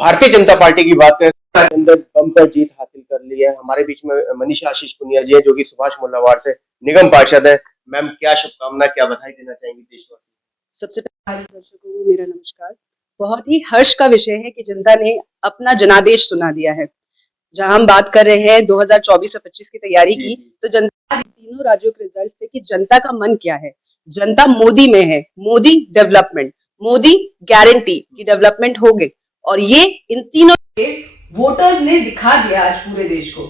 Bharatiya Janata party की बात करें तो अंदर बम्पर जीत हासिल कर ली है। हमारे बीच में मनीषा आशीष पुनिया जी है जो कि सुभाष मोल्लावाड़ से निगम पार्षद है। मैम क्या शुभकामना क्या बधाई देना चाहेंगी देशवासी? सबसे पहले भारत दर्शकों को मेरा नमस्कार। बहुत ही हर्ष का विषय है कि जनता ने अपना जनादेश सुना दिया है। जहां हम बात कर रहे हैं 2024 और 25 की तैयारी की, तो जनता तीनों राज्यों के रिजल्ट से कि जनता का मन क्या है। जनता मोदी में है, मोदी डेवलपमेंट, मोदी गारंटी की डेवलपमेंट हो गई और ये इन तीनों वोटर्स ने दिखा दिया आज पूरे देश को।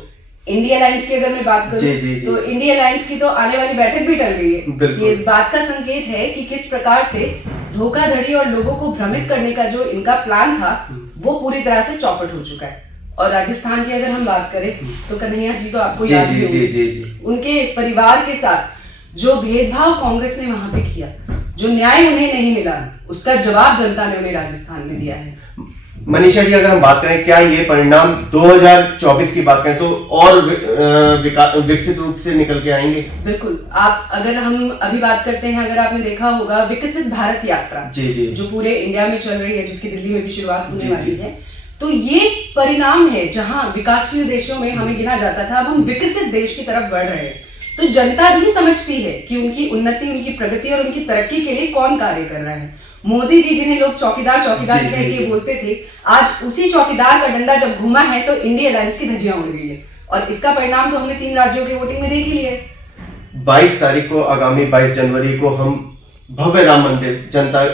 इंडिया अलायंस की अगर मैं बात करूं तो इंडिया अलायंस की तो आने वाली बैठक भी टल गई है। ये इस बात का संकेत है कि किस प्रकार से धोखाधड़ी और लोगों को भ्रमित करने का जो इनका प्लान था वो पूरी तरह से चौपट हो चुका है। और राजस्थान की अगर हम बात करें तो कन्हैया जी तो आपको याद ही होगी, उनके परिवार के साथ जो भेदभाव कांग्रेस ने वहां पे किया, जो न्याय उन्हें नहीं मिला, उसका जवाब जनता ने उन्हें राजस्थान में दिया है। मनीषा जी, अगर हम बात करें क्या ये परिणाम 2024 की बात करें तो और विकसित रूप से निकल के आएंगे? बिल्कुल। आप अगर हम अभी बात करते हैं, अगर आपने देखा होगा विकसित भारत यात्रा जो पूरे इंडिया में चल रही है, जिसकी दिल्ली में भी शुरुआत होने वाली है, तो ये परिणाम है जहां विकासशील देशों में हमें गिना जाता था, अब हम विकसित देश की तरफ बढ़ रहे हैं। तो जनता भी समझती है कि उनकी उन्नति, उनकी प्रगति और उनकी तरक्की के लिए कौन कार्य कर रहा है। मोदी जी जिन्हें लोग चौकीदार चौकीदार कह के बोलते थे, आज उसी चौकीदार का डंडा जब घुमा है तो इंडिया अलायंस की धज्जियां उड़ गई है। और इसका परिणाम तो हमने 3 राज्यों के वोटिंग में देख ही लिया है। 22 तारीख को, आगामी 22 जनवरी को हम भव्य राम मंदिर जनता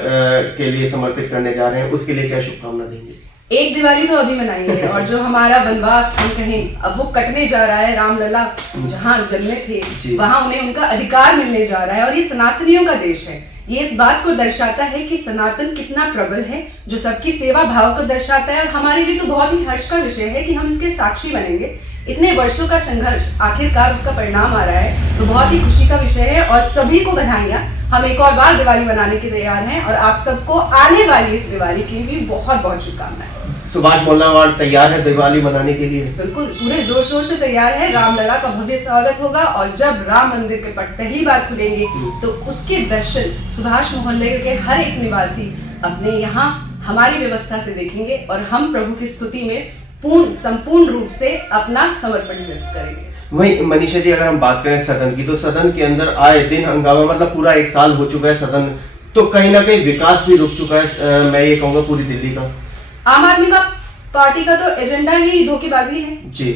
के लिए समर्पित करने जा रहे हैं, उसके लिए क्या शुभकामना देंगे? एक दिवाली तो अभी मनाई है और जो हमारा वनवास हम कहें अब वो कटने जा रहा है। रामलला जहां जन्मे थे वहां उन्हें उनका अधिकार मिलने जा रहा है और ये सनातनियों का देश है। ये इस बात को दर्शाता है कि सनातन कितना प्रबल है, जो सबकी सेवा भाव को दर्शाता है। और हमारे लिए तो बहुत ही हर्ष का विषय है कि हम इसके साक्षी बनेंगे। इतने वर्षों का संघर्ष आखिरकार उसका परिणाम आ रहा है, तो बहुत ही खुशी का विषय है। और सभी को बधाइयां। हम एक और बार दिवाली मनाने के तैयार हैं और आप सबको आने वाली इस दिवाली की भी बहुत बहुत शुभकामनाएं। सुभाष मोल्लावाड़ तैयार है दिवाली मनाने के लिए? बिल्कुल, पूरे जोर शोर से तैयार है। रामलला का भव्य स्वागत होगा और जब राम मंदिर के पट पहली बार खुलेंगे तो उसके दर्शन सुभाष मोहल्ले के हर एक निवासी अपने यहाँ हमारी व्यवस्था से देखेंगे और हम प्रभु की स्तुति में संपूर्ण रूप से अपना समर्पण व्यक्त करेंगे। वही मनीषा जी, अगर हम बात करें सदन की, तो सदन के अंदर आए दिन हंगामा, मतलब पूरा 1 साल हो चुका है सदन, तो कहीं ना कहीं विकास भी रुक चुका है, मैं ये कहूँगा पूरी दिल्ली का। आम आदमी का पार्टी का तो एजेंडा ही धोखेबाजी है जी।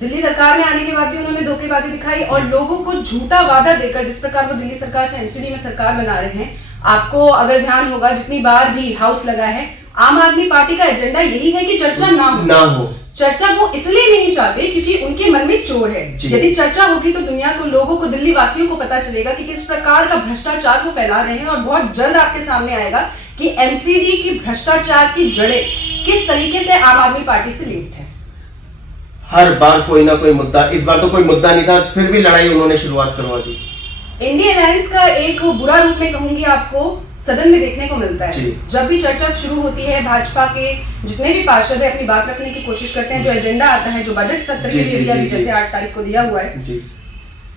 दिल्ली सरकार में आने के बाद भी उन्होंने धोखेबाजी दिखाई और लोगों को झूठा वादा देकर, जिस प्रकार वो दिल्ली सरकार से एमसीडी में सरकार बना रहे हैं। आपको अगर ध्यान होगा, जितनी बार भी हाउस लगा है, आम आदमी पार्टी का एजेंडा यही है कि चर्चा ना हो। चर्चा वो इसलिए नहीं चाहते क्योंकि उनके मन में चोर है। यदि चर्चा होगी तो दुनिया को, लोगों को, दिल्ली वासियों को पता चलेगा कि किस प्रकार का भ्रष्टाचार को फैला रहे हैं और बहुत जल्द आपके सामने आएगा कि एमसीडी की भ्रष्टाचार की जड़ें किस तरीके से आम आदमी पार्टी से लिंक्ड है। हर बार कोई ना कोई मुद्दा, इस बार तो कोई मुद्दा नहीं था, फिर भी लड़ाई उन्होंने शुरुआत करवा दी। इंडिया अलायंस का एक बुरा रूप में कहूंगी आपको सदन में देखने को मिलता है। जब भी चर्चा शुरू होती है, भाजपा के जितने भी पार्षद है अपनी बात रखने की कोशिश करते हैं। जो एजेंडा आता है, जो बजट सत्र के लिए अभी जैसे 8 तारीख को दिया हुआ है,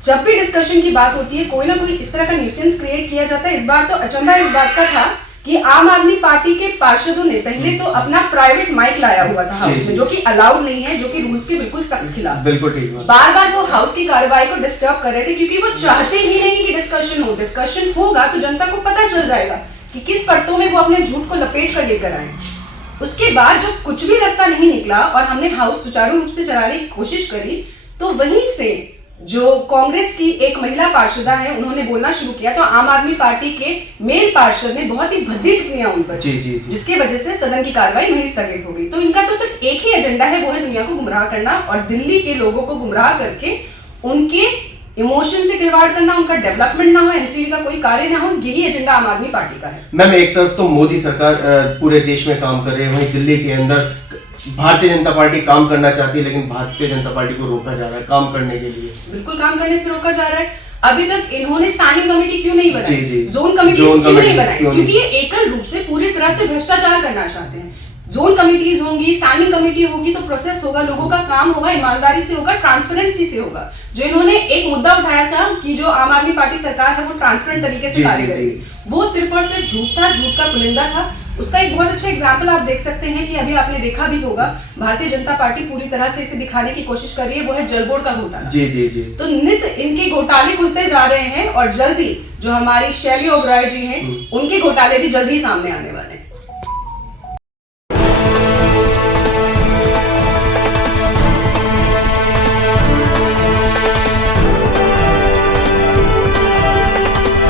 जब भी डिस्कशन की बात होती है कोई ना कोई इस तरह का न्यूसेंस क्रिएट किया जाता है। इस बार तो अचंभा इस बात का था कि आम आदमी पार्टी के पार्षदों ने पहले तो अपना प्राइवेट माइक लाया हुआ था हाउस में, जो कि अलाउड नहीं है, जो कि रूल्स के बिल्कुल सख्त खिलाफ। बिल्कुल ठीक। बार बार वो हाउस की कार्रवाई को डिस्टर्ब कर रहे थे क्योंकि वो चाहते ही नहीं कि डिस्कशन हो। डिस्कशन होगा तो जनता को पता चल जाएगा कि किस परतों में वो अपने झूठ को लपेट कर लेकर आए। उसके बाद जब कुछ भी रास्ता नहीं निकला और हमने हाउस सुचारू रूप से चलाने की कोशिश करी, तो वहीं से जो कांग्रेस की एक महिला पार्षदा है उन्होंने बोलना शुरू किया। तो आम आदमी पार्टी के मेल पार्षद ने बहुत ही भद्दी टिप्पणियां उन पर, जिसकी वजह से सदन की कार्रवाई वहीं स्थगित हो गई। तो इनका तो सिर्फ एक ही एजेंडा है, वो है दुनिया को गुमराह करना और दिल्ली के लोगों को गुमराह करके उनके इमोशन से खिलवाड़ करना, उनका डेवलपमेंट ना हो, एमसीडी का कोई कार्य ना हो। यही एजेंडा आम आदमी पार्टी का है। मैम, एक तरफ तो मोदी सरकार पूरे देश में काम कर रही है, वहीं दिल्ली के अंदर भारतीय जनता पार्टी काम करना चाहती है, लेकिन भारतीय जनता पार्टी को रोका जा रहा है काम करने के लिए। बिल्कुल, काम करने से रोका जा रहा है। अभी तक इन्होंने स्टैंडिंग कमेटी क्यों नहीं बनाई, जोन कमेटी क्यों नहीं बनाई? क्योंकि ये एकल रूप से पूरी तरह से भ्रष्टाचार करना चाहते हैं। जोन कमिटीज होंगी, स्टैंडिंग कमेटी होगी तो प्रोसेस होगा, लोगों का काम होगा, ईमानदारी से होगा, ट्रांसपेरेंसी से होगा। जो इन्होंने एक मुद्दा उठाया था कि जो आम आदमी पार्टी सरकार है वो ट्रांसपेरेंट तरीके से कार्य करेगी, वो सिर्फ और सिर्फ झूठ था, झूठ का पुलिंदा था। उसका एक बहुत अच्छा एग्जाम्पल आप देख सकते हैं कि अभी आपने देखा भी होगा, भारतीय जनता पार्टी पूरी तरह से इसे दिखाने की कोशिश कर रही है, वो है जल बोर्ड का घोटाला। जी जी जी। तो नित इनके घोटाले खुलते जा रहे हैं और जल्दी जो हमारी शैली ओबराय जी हैं उनके घोटाले भी जल्द ही सामने आने वाले हैं।